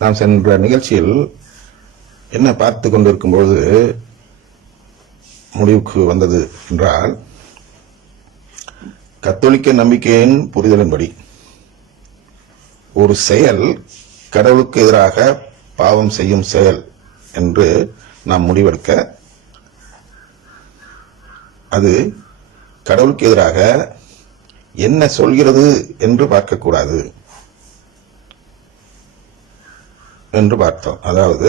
நாம் சென்ற நிகழ்ச்சியில் என்ன பார்த்து கொண்டிருக்கும் பொழுது முடிவுக்கு வந்தது என்றால் கத்தோலிக்க நம்பிக்கையின் புரிதலின்படி ஒரு செயல் கடவுளுக்கு எதிராக பாவம் செய்யும் செயல் என்று நாம் முடிவெடுக்க அது கடவுளுக்கு எதிராக என்ன சொல்கிறது என்று பார்க்கக்கூடாது. என்று பார்த்தோம். அதாவது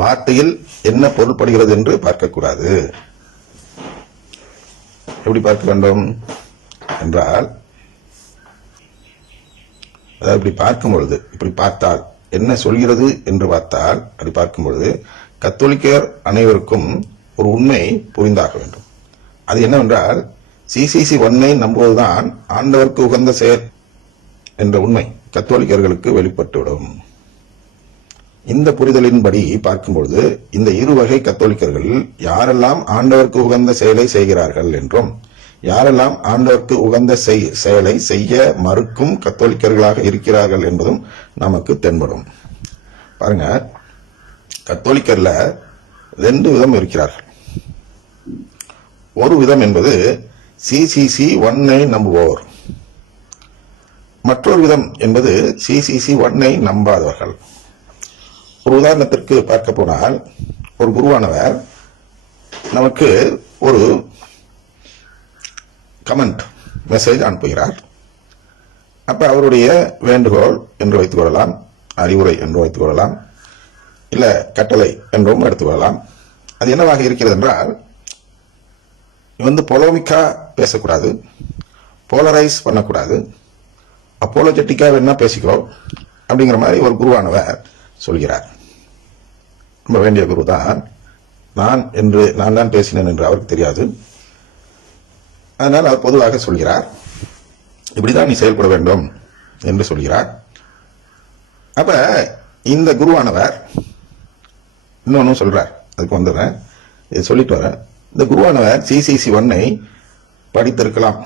வார்த்தையில் என்ன பொருள்படுகிறது என்று பார்க்கக்கூடாது. எப்படி பார்க்க வேண்டும்? என்றால் அதாவது இப்படி பார்க்கும் பொழுது இப்படி பார்த்தால் என்ன சொல்கிறது என்று பார்த்தால் அப்படி பார்க்கும் பொழுது கத்தோலிக்கர் அனைவருக்கும் ஒரு உண்மை புரிந்தாக வேண்டும். அது என்னவென்றால் சிசிசி ஒன்னை நம்புவதுதான் ஆண்டவருக்கு உகந்த செயல் என்ற உண்மை. கத்தோலிக்கர்களுக்கு வெளிப்பட்டுவிடும். இந்த புரிதலின்படி பார்க்கும்பொழுது இந்த இரு வகை கத்தோலிக்கர்கள் யாரெல்லாம் ஆண்டவருக்கு உகந்த செயலை செய்கிறார்கள் என்றும் யாரெல்லாம் ஆண்டவருக்கு உகந்த செய்- செயலை செய்ய மறுக்கும் கத்தோலிக்கர்களாக இருக்கிறார்கள் என்பதும் நமக்கு தென்படும். பாருங்க கத்தோலிக்கர்ல ரெண்டு விதம் இருக்கிறார்கள். ஒரு விதம் என்பது சிசிசி ஒன்னை நம்புவோர். மற்றொரு விதம் என்பது சிசிசி ஒன்னை நம்பாதவர்கள். ஒரு உதாரணத்திற்கு பார்க்க போனால் ஒரு குருவானவர் நமக்கு ஒரு கமெண்ட் மெசேஜ் அனுப்புகிறார். அப்ப அவருடைய வேண்டுகோள் என்று வைத்துக் கொள்ளலாம் அறிவுரை என்று வைத்துக் கொள்ளலாம் இல்ல கட்டளை என்றும் எடுத்துக்கொள்ளலாம் அது என்னவாக இருக்கிறது என்றால் வந்து பொலோமிக்கா பேசக்கூடாது போலரைஸ் பண்ணக்கூடாது அப்போலஜெட்டிக்கா வேணா பேசிக்கோ அப்படிங்கிற மாதிரி ஒரு குருவானவர் சொல்கிறார். ரொம்ப வேண்டிய குரு தான் நான் என்று நான் தான் பேசினேன் என்று அவருக்கு தெரியாது. அதனால் அவர் பொதுவாக சொல்கிறார் இப்படிதான் நீ செயல்பட வேண்டும் என்று சொல்கிறார். அப்ப இந்த குருவானவர் இன்னொன்னு சொல்றார். அதுக்கு வந்துடுறேன் சொல்லிட்டு வரேன். இந்த குருவானவர் சிசிசி ஒன்னை படித்திருக்கலாம்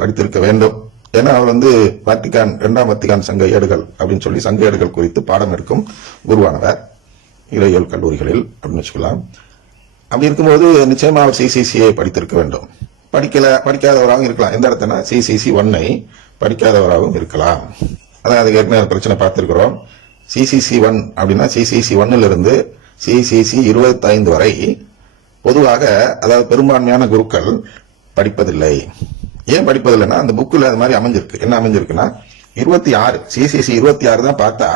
படித்திருக்க வேண்டும். ஏன்னா அவர் வந்து வாத்திகான் இரண்டாம் வத்திகான் சங்க ஏடுகள் அப்படின்னு சொல்லி சங்க ஏடுகள் குறித்து பாடம் எடுக்கும் குருவானவர் இளையோல் கல்லூரிகளில் அப்படின்னு வச்சுக்கலாம் அப்படி இருக்கும்போது நிச்சயமா அவர் சிசிசியை படித்திருக்க வேண்டும் படிக்கல படிக்காதவராகவும் இருக்கலாம் எந்த இடத்துனா சிசிசி ஒன்னை படிக்காதவராகவும் இருக்கலாம் அதான் அதுக்கு ஏற்கனவே பிரச்சனை பார்த்துருக்கிறோம் சிசிசி ஒன் அப்படின்னா சிசிசி ஒன்னிலிருந்து சிசிசி இருபத்தைந்து வரை பொதுவாக அதாவது பெரும்பான்மையான குருக்கள் படிப்பதில்லை ஏன் படிப்பதில்லைன்னா அந்த புக்கில் அது மாதிரி அமைஞ்சிருக்கு. என்ன அமைஞ்சிருக்குன்னா இருபத்தி ஆறு சிசிசி இருபத்தி ஆறு தான் பார்த்தா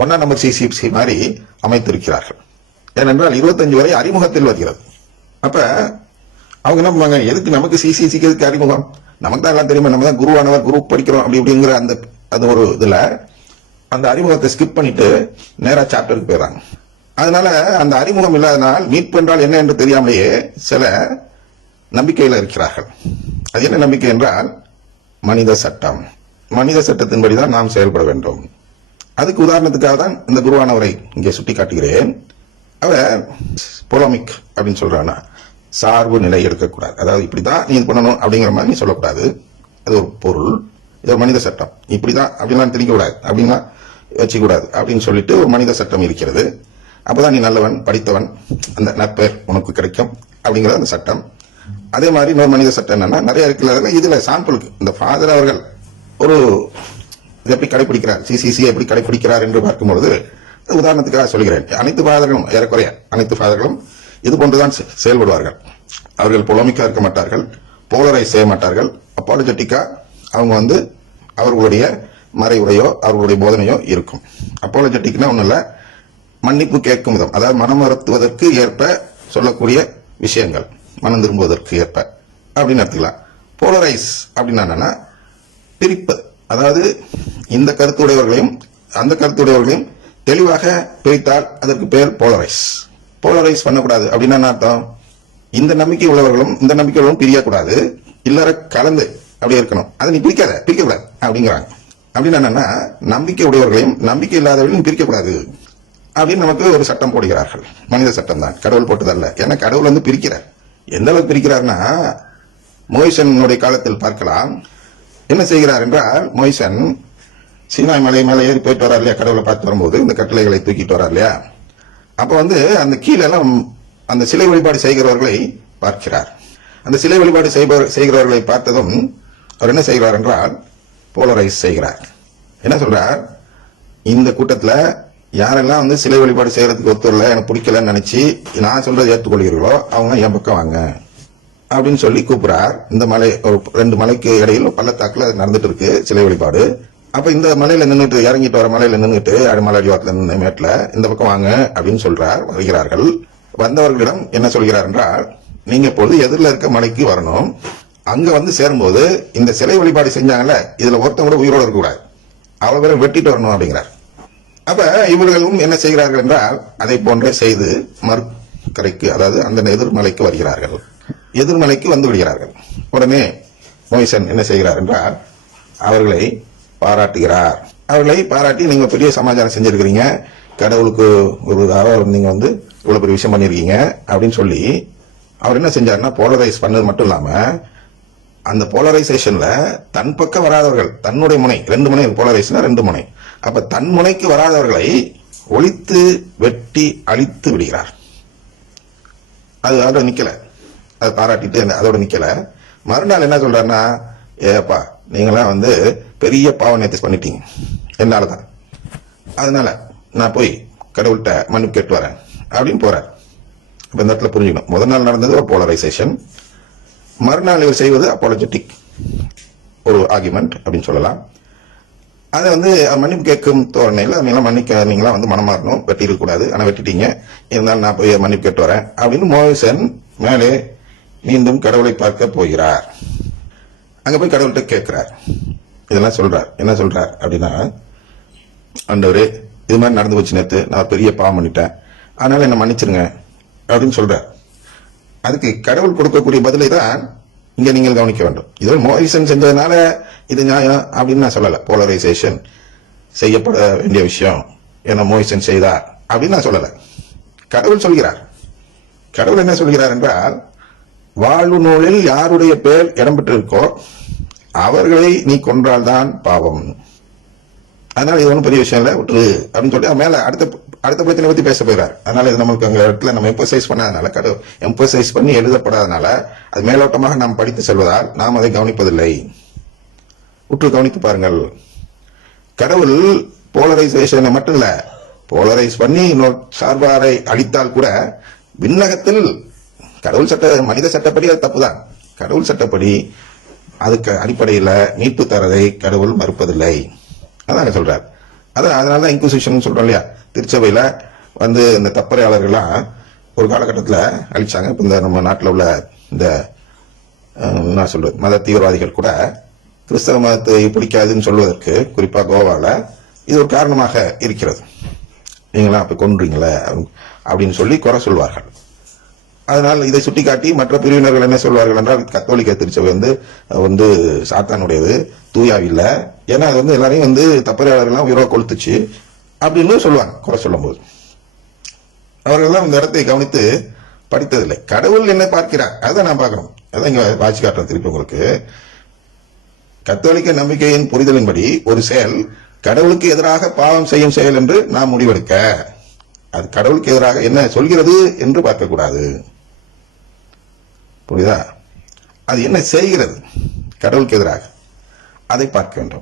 ஒன்னா நம்பர் சிசிசி மாதிரி அமைத்திருக்கிறார்கள். ஏனென்றால் இருபத்தஞ்சு வரை அறிமுகத்தில் வருகிறது. அப்ப அவங்க என்ன பண்ணுவாங்க? எதுக்கு நமக்கு சிசிசிக்கு எதுக்கு அறிமுகம்? நமக்கு தான் எல்லாம் தெரியுமா நம்ம தான் குருவானவர் குரு படிக்கிறோம் அப்படி இப்படிங்கிற அந்த அது ஒரு இதுல அந்த அறிமுகத்தை ஸ்கிப் பண்ணிட்டு நேரா சாப்டருக்கு போயிடறாங்க. அதனால அந்த அறிமுகம் இல்லாதனால் மீட்பு என்றால் என்ன என்று தெரியாமலேயே சில நம்பிக்கையில் இருக்கிறார்கள். அது என்ன நம்பிக்கை என்றால் மனித சட்டம். மனித சட்டத்தின்படி தான் நாம் செயல்பட வேண்டும். அதுக்கு உதாரணத்துக்காக தான் இந்த குருவானவரை இங்கே சுட்டி காட்டுகிறேன் அவர் பொலமிக் அப்படின்னு சொல்றானா சார்பு நிலை எடுக்கக்கூடாது. அதாவது இப்படிதான் நீ இது பண்ணணும் அப்படிங்கிற மாதிரி நீ சொல்லக்கூடாது. அது ஒரு பொருள். இது ஒரு மனித சட்டம். இப்படிதான் அப்படின்லாம் திணிக்க அப்படின்லாம் வச்சுக்கூடாது அப்படின்னு சொல்லிட்டு ஒரு மனித சட்டம் இருக்கிறது. அப்பதான் நீ நல்லவன் படித்தவன் அந்த நற்பெயர் உனக்கு கிடைக்கும் அப்படிங்கிறது அந்த சட்டம். அதே மாதிரி இன்னொரு மனித சட்டம் என்னன்னா நிறைய இருக்கிறதுல இதுல சாம்பிளுக்கு இந்த ஃபாதர் அவர்கள் ஒரு எப்படி கடைபிடிக்கிறார் சிசிசி எப்படி கடைபிடிக்கிறார் என்று பார்க்கும்பொழுது உதாரணத்துக்காக சொல்கிறேன். அனைத்து ஃபாதர்களும் ஏறக்குறைய அனைத்து ஃபாதர்களும் இது போன்றுதான் செ- செயல்படுவார்கள். அவர்கள் புலமிக்க இருக்க மாட்டார்கள் போலரை செய்ய மாட்டார்கள். அப்பாலஜெட்டிக்கா அவங்க வந்து அவர்களுடைய மறைவுரையோ அவர்களுடைய போதனையோ இருக்கும். அப்பாலஜெட்டிக்னா ஒண்ணும் இல்ல மன்னிப்பு கேட்கும் விதம். அதாவது மனமரத்துவதற்கு ஏற்ப சொல்லக்கூடிய விஷயங்கள். மனம் திரும்புவதற்கு ஏற்ப. அப்படின்னு எடுத்துக்கலாம். போலரைஸ் அப்படின்னா என்னன்னா பிரிப்பது அதாவது இந்த கருத்துடையவர்களையும் அந்த கருத்துடையவர்களையும் தெளிவாக பிரித்தால் அதற்கு பேர் போலரைஸ் போலரைஸ் பண்ணக்கூடாது. அப்படின்னா என்ன அர்த்தம்? இந்த நம்பிக்கை உள்ளவர்களும் இந்த நம்பிக்கை பிரியக்கூடாது. இல்லற கலந்து அப்படியே இருக்கணும். அதை நீ பிரிக்காத. பிரிக்கக்கூடாது. அப்படிங்கிறாங்க. அப்படின்னு என்னன்னா நம்பிக்கை உடையவர்களையும் நம்பிக்கை இல்லாதவர்களையும் பிரிக்கக்கூடாது. அப்படின்னு நமக்கு ஒரு சட்டம் போடுகிறார்கள். மனித சட்டம் தான் கடவுள் போட்டதல்ல. ஏன்னா கடவுள் வந்து பிரிக்கிறார். எந்த அளவுக்கு பிரிக்கிறார்னா மோயிசனுடைய காலத்தில் பார்க்கலாம். என்ன செய்கிறார் என்றால் மொய்சன் சீனா மலை மேலே ஏறி போயிட்டு வரார் இல்லையா? கடவுளை பார்த்து வரும்போது இந்த கட்டளைகளை தூக்கிட்டு வரார் இல்லையா? அப்போ வந்து அந்த கீழெல்லாம் அந்த சிலை வழிபாடு செய்கிறவர்களை பார்க்கிறார். அந்த சிலை வழிபாடு செய்பவர் செய்கிறவர்களை பார்த்ததும் அவர் என்ன செய்கிறார் என்றால் போலரைஸ் செய்கிறார். என்ன சொல்றார்? இந்த கூட்டத்தில் யாரெல்லாம் வந்து சிலை வழிபாடு செய்யறதுக்கு ஒத்துரல எனக்கு பிடிக்கலன்னு நினைச்சு நான் சொல்றதை ஏற்றுக்கொள்கிறீர்களோ அவங்க என் பக்கம் வாங்க அப்படின்னு சொல்லி கூப்பிடுறார். இந்த மலை ஒரு ரெண்டு மலைக்கு இடையில பள்ளத்தாக்குல அது நடந்துட்டு இருக்கு சிலை வழிபாடு. அப்ப இந்த மலையில நின்றுட்டு இறங்கிட்டு வர மலையில நின்றுட்டு அடிமலை அடிவாரத்துல நின்று மேட்ல இந்த பக்கம் வாங்க அப்படின்னு சொல்றார் வருகிறார்கள். வந்தவர்களிடம் என்ன சொல்கிறார் என்றால் நீங்க இப்பொழுது எதிரில் இருக்க மலைக்கு வரணும். அங்க வந்து சேரும்போது இந்த சிலை வழிபாடு செஞ்சாங்கல்ல இதுல ஒருத்தவங்க கூட உயிரோடு இருக்கக்கூடாது. அவர்களை வெட்டிட்டு வரணும் அப்படிங்கிறார். அப்ப இவர்களும் என்ன செய்கிறார்கள் என்றால் அதை போன்றே செய்து மறுக்கரைக்கு அதாவது அந்த எதிர்மலைக்கு வருகிறார்கள். எதிர்மலைக்கு வந்து விடுகிறார்கள். உடனே மோயிசன் என்ன செய்கிறார் என்றால் அவர்களை பாராட்டுகிறார். அவர்களை பாராட்டி நீங்க பெரிய சமாச்சாரம் செஞ்சிருக்கிறீங்க. கடவுளுக்கு ஒரு அதாவது நீங்க வந்து இவ்வளவு பெரிய விஷயம் பண்ணிருக்கீங்க. அப்படின்னு சொல்லி அவர் என்ன செஞ்சாருன்னா போலரைஸ் பண்ணது மட்டும் இல்லாம அந்த போலரைசேஷன்ல தன் பக்கம் வராதவர்கள் தன்னுடைய முனை ரெண்டு முனை போலரைஸ்னா ரெண்டு முனை. அப்ப தன் முனைக்கு வராதவர்களை ஒழித்து வெட்டி அழித்து விடுகிறார். அது அதோட நிக்கல. அது பாராட்டிட்டு அதோட நிக்கல. மறுநாள் என்ன சொல்றாருன்னா ஏப்பா நீங்களாம் வந்து பெரிய பாவ நேத்து பண்ணிட்டீங்க. என்னாலதான். அதனால நான் போய் கடவுள்கிட்ட மன்னிப்பு கேட்டு வரேன். அப்படின்னு போறார். அப்ப இந்த இடத்துல புரிஞ்சுக்கணும். முதல் நாள் நடந்தது ஒரு போலரைசேஷன் மறுநாள் இவர் செய்வது அப்பாலஜெட்டிக் ஒரு ஆர்குமெண்ட் அப்படின்னு சொல்லலாம். அதை வந்து மன்னிப்பு கேட்கும் தோரணையில் நீங்களாம் மன்னிக்க நீங்களாம் வந்து மனமாறணும் வெட்டி ஆனால் வெட்டிட்டீங்க. இருந்தாலும் நான் போய் மன்னிப்பு கேட்டு வரேன் அப்படின்னு மோகசன் மேலே மீண்டும் கடவுளை பார்க்க போகிறார். அங்கே போய் கடவுள்கிட்ட கேட்குறார். இதெல்லாம் சொல்கிறார் என்ன சொல்கிறார் அப்படின்னா அண்டவர் இது மாதிரி நடந்து போச்சு நேற்று நான் பெரிய பாவம் பண்ணிட்டேன். அதனால என்னை மன்னிச்சிருங்க அப்படின்னு சொல்கிறார் அதுக்கு கடவுள் கொடுக்கக்கூடிய பதிலை தான் இங்க நீங்கள் கவனிக்க வேண்டும். இது மோரிசன் செஞ்சதுனால இது நியாயம் அப்படின்னு நான் சொல்லல. போலரைசேஷன் செய்யப்பட வேண்டிய விஷயம். என்ன மோரிசன் செய்தார் அப்படின்னு நான் சொல்லல. கடவுள் சொல்கிறார். கடவுள் என்ன சொல்கிறார் என்றால் வாழ்வு நூலில் யாருடைய பெயர் இடம்பெற்றிருக்கோ அவர்களை நீ கொன்றால்தான் பாவம். அதனால இது ஒன்றும் பெரிய விஷயம் இல்லை. விட்டுரு அப்படின்னு சொல்லி அவன் மேல அடுத்த அடுத்த பிரச்சனை பத்தி பேச போயிறாரு அதனால இது நமக்கு அங்க இடத்துல நம்ம எம்பசைஸ் பண்ணாதனால கடு எம்பசைஸ் பண்ணி எழுதப்படாதனால அது மேலோட்டமாக நாம் படித்து செல்வதால் நாம் அதை கவனிப்பதில்லை. உற்று கவனித்து பாருங்கள். கடவுள் போலரைசேஷனை மட்டும் இல்ல போலரைஸ் பண்ணி இன்னொரு சார்பாரை அழித்தால் கூட விண்ணகத்தில் கடவுள் சட்ட மனித சட்டப்படி அது தப்புதான். கடவுள் சட்டப்படி அதுக்கு அடிப்படையில் மீட்பு தரதை கடவுள் மறுப்பதில்லை. அதான் சொல்றார். அதான் அதனால தான் இன்குசிஷன் சொல்கிறோம் இல்லையா திருச்சபையில் வந்து இந்த தப்பறையாளர்கள்லாம் ஒரு காலகட்டத்தில் அழிச்சாங்க. இப்போ இந்த நம்ம நாட்டில் உள்ள இந்த நான் என்ன சொல்றது மத தீவிரவாதிகள் கூட கிறிஸ்தவ மதத்தை பிடிக்காதுன்னு சொல்வதற்கு குறிப்பாக கோவாவில் இது ஒரு காரணமாக இருக்கிறது. நீங்களாம் அப்போ கொன்றீங்களே அப்படின்னு சொல்லி குறை சொல்வார்கள். அதனால் இதை சுட்டிக்காட்டி மற்ற பிரிவினர்கள் என்ன சொல்வார்கள் என்றால் கத்தோலிக்க திருச்சபை வந்து வந்து சாத்தானுடையது தூயாவில்லை. ஏன்னா அது வந்து எல்லாரையும் வந்து தப்பறையாளர்கள்லாம் உயிரோக கொளுத்துச்சு அப்படின்னு சொல்லுவாங்க குறை சொல்லும்போது. அவர்கள்லாம் இந்த இடத்தை கவனித்து படித்ததில்லை. கடவுள் என்ன பார்க்கிறார். அதை நான் பார்க்கணும். அதான் இங்க வாசி காட்டுறேன் திருப்பி உங்களுக்கு. கத்தோலிக்க நம்பிக்கையின் புரிதலின்படி ஒரு செயல் கடவுளுக்கு எதிராக பாவம் செய்யும் செயல் என்று நாம் முடிவெடுக்க. அது கடவுளுக்கு எதிராக என்ன சொல்கிறது என்று பார்க்கக்கூடாது. புரியுதா? அது என்ன செய்கிறது? கடவுளுக்கு எதிராக. அதை பார்க்க வேண்டும்.